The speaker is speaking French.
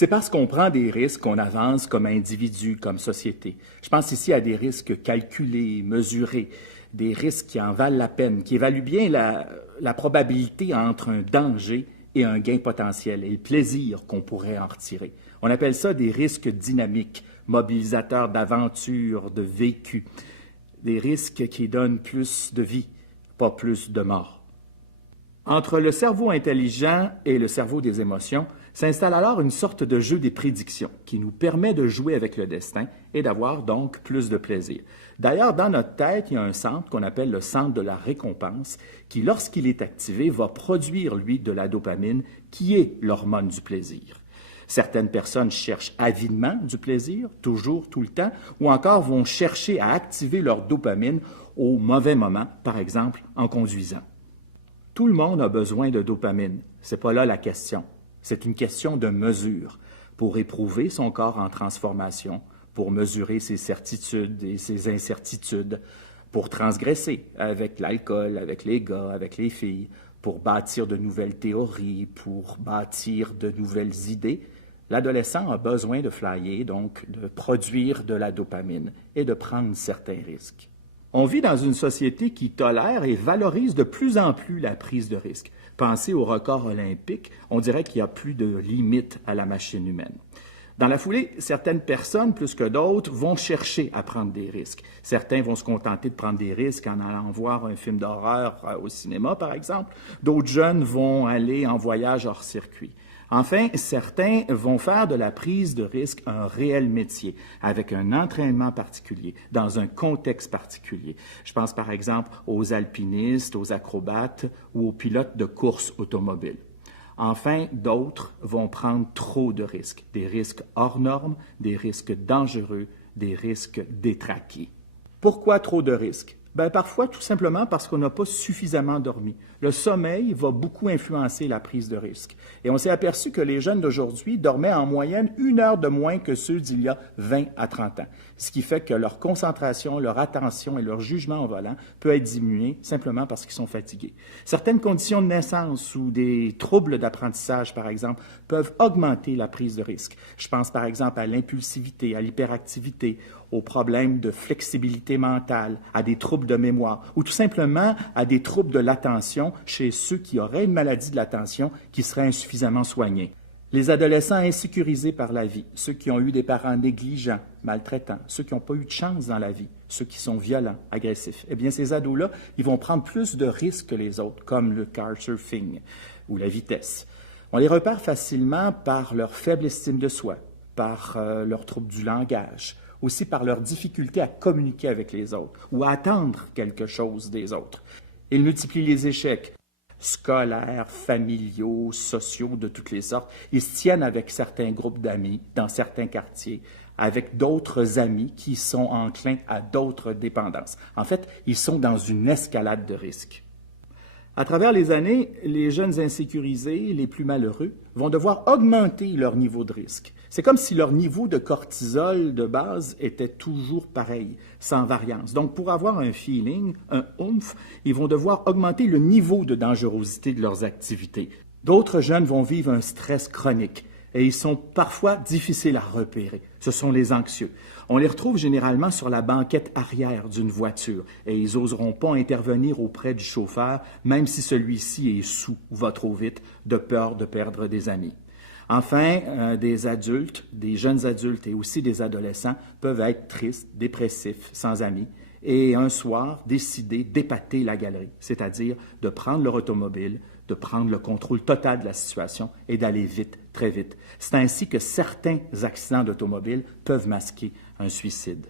C'est parce qu'on prend des risques qu'on avance comme individu, comme société. Je pense ici à des risques calculés, mesurés, des risques qui en valent la peine, qui évaluent bien la probabilité entre un danger et un gain potentiel et le plaisir qu'on pourrait en retirer. On appelle ça des risques dynamiques, mobilisateurs d'aventure, de vécu, des risques qui donnent plus de vie, pas plus de mort. Entre le cerveau intelligent et le cerveau des émotions, s'installe alors une sorte de jeu des prédictions qui nous permet de jouer avec le destin et d'avoir donc plus de plaisir. D'ailleurs, dans notre tête, il y a un centre qu'on appelle le centre de la récompense qui, lorsqu'il est activé, va produire, lui, de la dopamine qui est l'hormone du plaisir. Certaines personnes cherchent avidement du plaisir, toujours, tout le temps, ou encore vont chercher à activer leur dopamine au mauvais moment, par exemple en conduisant. Tout le monde a besoin de dopamine, c'est pas là la question. C'est une question de mesure pour éprouver son corps en transformation, pour mesurer ses certitudes et ses incertitudes, pour transgresser avec l'alcool, avec les gars, avec les filles, pour bâtir de nouvelles théories, pour bâtir de nouvelles idées. L'adolescent a besoin de flyer, donc de produire de la dopamine et de prendre certains risques. On vit dans une société qui tolère et valorise de plus en plus la prise de risque. Pensez au record olympique, on dirait qu'il n'y a plus de limite à la machine humaine. Dans la foulée, certaines personnes, plus que d'autres, vont chercher à prendre des risques. Certains vont se contenter de prendre des risques en allant voir un film d'horreur au cinéma, par exemple. D'autres jeunes vont aller en voyage hors circuit. Enfin, certains vont faire de la prise de risque un réel métier, avec un entraînement particulier, dans un contexte particulier. Je pense par exemple aux alpinistes, aux acrobates ou aux pilotes de course automobile. Enfin, d'autres vont prendre trop de risques, des risques hors normes, des risques dangereux, des risques détraqués. Pourquoi trop de risques? Parfois, tout simplement parce qu'on n'a pas suffisamment dormi. Le sommeil va beaucoup influencer la prise de risque. Et on s'est aperçu que les jeunes d'aujourd'hui dormaient en moyenne 1 heure de moins que ceux d'il y a 20 à 30 ans. Ce qui fait que leur concentration, leur attention et leur jugement au volant peut être diminué simplement parce qu'ils sont fatigués. Certaines conditions de naissance ou des troubles d'apprentissage, par exemple, peuvent augmenter la prise de risque. Je pense par exemple à l'impulsivité, à l'hyperactivité, aux problèmes de flexibilité mentale, à des troubles de mémoire ou tout simplement à des troubles de l'attention chez ceux qui auraient une maladie de l'attention qui serait insuffisamment soignée. Les adolescents insécurisés par la vie, ceux qui ont eu des parents négligents, maltraitants, ceux qui n'ont pas eu de chance dans la vie, ceux qui sont violents, agressifs, eh bien ces ados-là, ils vont prendre plus de risques que les autres, comme le car surfing ou la vitesse. On les repère facilement par leur faible estime de soi, par leur trouble du langage, aussi par leur difficulté à communiquer avec les autres ou à attendre quelque chose des autres. Ils multiplient les échecs scolaires, familiaux, sociaux, de toutes les sortes. Ils se tiennent avec certains groupes d'amis dans certains quartiers, avec d'autres amis qui sont enclins à d'autres dépendances. En fait, ils sont dans une escalade de risques. À travers les années, les jeunes insécurisés, les plus malheureux, vont devoir augmenter leur niveau de risque. C'est comme si leur niveau de cortisol de base était toujours pareil, sans variance. Donc, pour avoir un feeling, un oomph, ils vont devoir augmenter le niveau de dangerosité de leurs activités. D'autres jeunes vont vivre un stress chronique et ils sont parfois difficiles à repérer. Ce sont les anxieux. On les retrouve généralement sur la banquette arrière d'une voiture et ils n'oseront pas intervenir auprès du chauffeur, même si celui-ci est saoul ou va trop vite, de peur de perdre des amis. Enfin, des adultes, des jeunes adultes et aussi des adolescents peuvent être tristes, dépressifs, sans amis, et un soir décider d'épater la galerie, c'est-à-dire de prendre leur automobile, de prendre le contrôle total de la situation et d'aller vite, très vite. C'est ainsi que certains accidents d'automobile peuvent masquer un suicide.